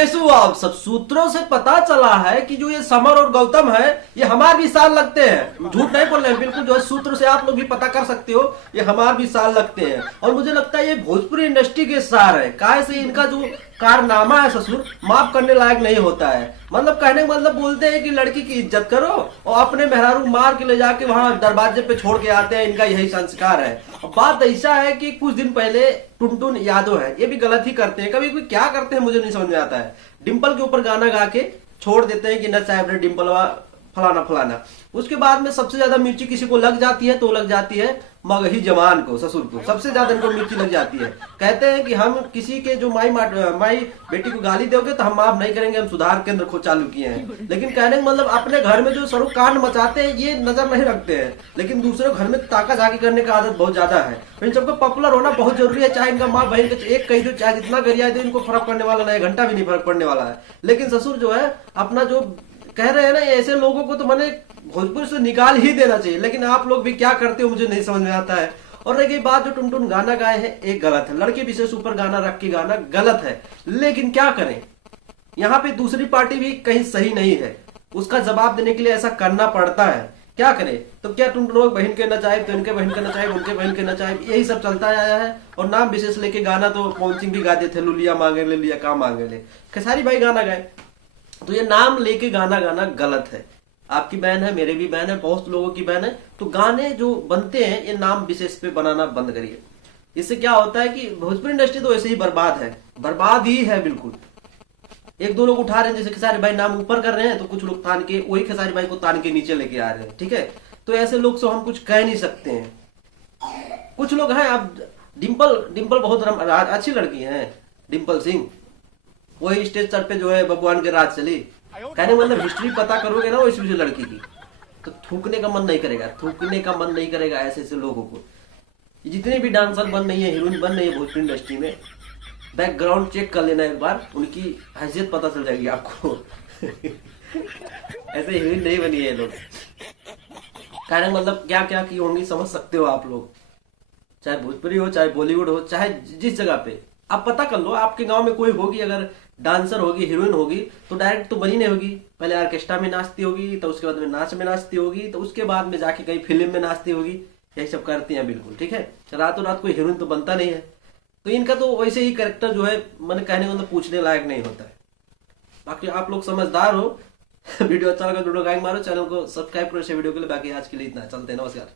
कैसे हुआ? आप सब सूत्रों से पता चला है कि जो ये समर और गौतम है ये हमार भी साल लगते हैं। झूठ नहीं बोल रहे हैं, बिल्कुल जो है सूत्र से आप लोग भी पता कर सकते हो, ये हमार भी साल लगते हैं। और मुझे लगता है ये भोजपुरी इंडस्ट्री के सार है, काहे से इनका जो कारनामा है ससुर माफ करने लायक नहीं होता है। मतलब कहने का मतलब बोलते हैं कि लड़की की इज्जत करो और अपने मेहरारू मार के ले जाके वहां दरवाजे पे छोड़ के आते हैं, इनका यही संस्कार है। और बात ऐसा है कि कुछ दिन पहले टुनटुन यादव है, ये भी गलत ही करते हैं, कभी कभी क्या करते हैं मुझे नहीं समझ में आता है। डिंपल के ऊपर गाना गा के छोड़ देते हैं कि न साहब रे डिंपलवा फलाना फलाना। उसके बाद में सबसे ज्यादा मिर्ची किसी को लग जाती है तो लग जाती है मगही जवान को, ससुर को सबसे ज्यादा इनको मिर्ची लग जाती है। कहते हैं कि हम किसी के जो माई बेटी को गाली दोगे तो हम माफ नहीं करेंगे, हम सुधार केंद्र खोज चालू किए हैं। लेकिन कहने का मतलब अपने घर में जो स्वरूप कांड मचाते हैं ये नजर नहीं रखते हैं, लेकिन दूसरे घर में ताका झाकी करने का आदत बहुत ज्यादा है। इन सबको पॉपुलर होना बहुत जरूरी है, चाहे इनका माँ बहन के एक कही दो, चाहे जितना गरिया दो, इनको फर्क पड़ने वाला नहीं, घंटा भी नहीं फर्क पड़ने वाला है। लेकिन ससुर जो है अपना जो कह रहे हैं ना, ऐसे लोगों को तो मैंने भोजपुर से निकाल ही देना चाहिए। लेकिन आप लोग भी क्या करते हो मुझे नहीं समझ में आता है। और रही बात जो टुनटुन गाना गाए हैं एक गलत है, लड़के विशेष ऊपर गाना रख के गाना गलत है। लेकिन क्या करें, यहाँ पे दूसरी पार्टी भी कहीं सही नहीं है, उसका जवाब देने के लिए ऐसा करना पड़ता है। क्या करे तो क्या टुनटुन बहन के नचाए तो इनके बहन के नचाए, उनके बहन के नचाए, यही सब चलता आया है। और नाम विशेष लेके गाना तो पवन सिंह भी गाते थे, लुलिया मांगे ले लिया काम मांगे ले, खेसारी भाई गाना गाए। तो ये नाम लेके गाना गाना गलत है। आपकी बहन है, मेरे भी बहन है, बहुत लोगों की बहन है, तो गाने जो बनते हैं ये नाम विशेष पे बनाना बंद करिए। इससे क्या होता है कि भोजपुरी इंडस्ट्री तो ऐसे ही बर्बाद है, बर्बाद ही है बिल्कुल। एक दो लोग उठा रहे हैं, जैसे खेसारी भाई नाम ऊपर कर रहे हैं तो कुछ लोग तान के वही खेसारी भाई को तान के नीचे लेके आ रहे हैं, ठीक है। तो ऐसे लोग से हम कुछ कह नहीं सकते हैं। कुछ लोग हैं, अब डिंपल बहुत अच्छी लड़की है, डिंपल सिंह, वही स्टेज सर पे जो है भगवान के राज चली। कहने मतलब हिस्ट्री पता करोगे ना वो इस लड़की की तो थूकने का मन नहीं करेगा, थूकने का मन नहीं करेगा ऐसे ऐसे लोगों को। जितने भी डांसर बन रही है, हीरोइन बन रही है भोजपुरी इंडस्ट्री में, बैकग्राउंड चेक कर लेना एक बार, उनकी हैसियत पता चल जाएगी आपको। ऐसे हीरोइन नहीं बनी है लोग। कहने मतलब क्या क्या की होंगी समझ सकते हो आप लोग, चाहे भोजपुरी हो, चाहे बॉलीवुड हो, चाहे जिस जगह पे आप पता कर लो। आपके गांव में कोई होगी अगर डांसर होगी, हीरोइन होगी, तो डायरेक्ट तो बनी नहीं होगी, पहले ऑर्केस्ट्रा में नाचती होगी, तो उसके बाद में नाच में नाचती होगी, तो उसके बाद में जाके कहीं फिल्म में नाचती होगी, यही सब करती हैं बिल्कुल, ठीक है। रातों रात कोई हीरोइन तो बनता नहीं है। तो इनका तो वैसे ही कैरेक्टर जो है मैंने कहने को मतलब पूछने लायक नहीं होता है। बाकी आप लोग समझदार हो। वीडियो अच्छा लगा वीडियो लाइक मारो, चैनल को सब्सक्राइब करो इस वीडियो के लिए। बाकी आज के लिए इतना, चलते हैं, नमस्कार।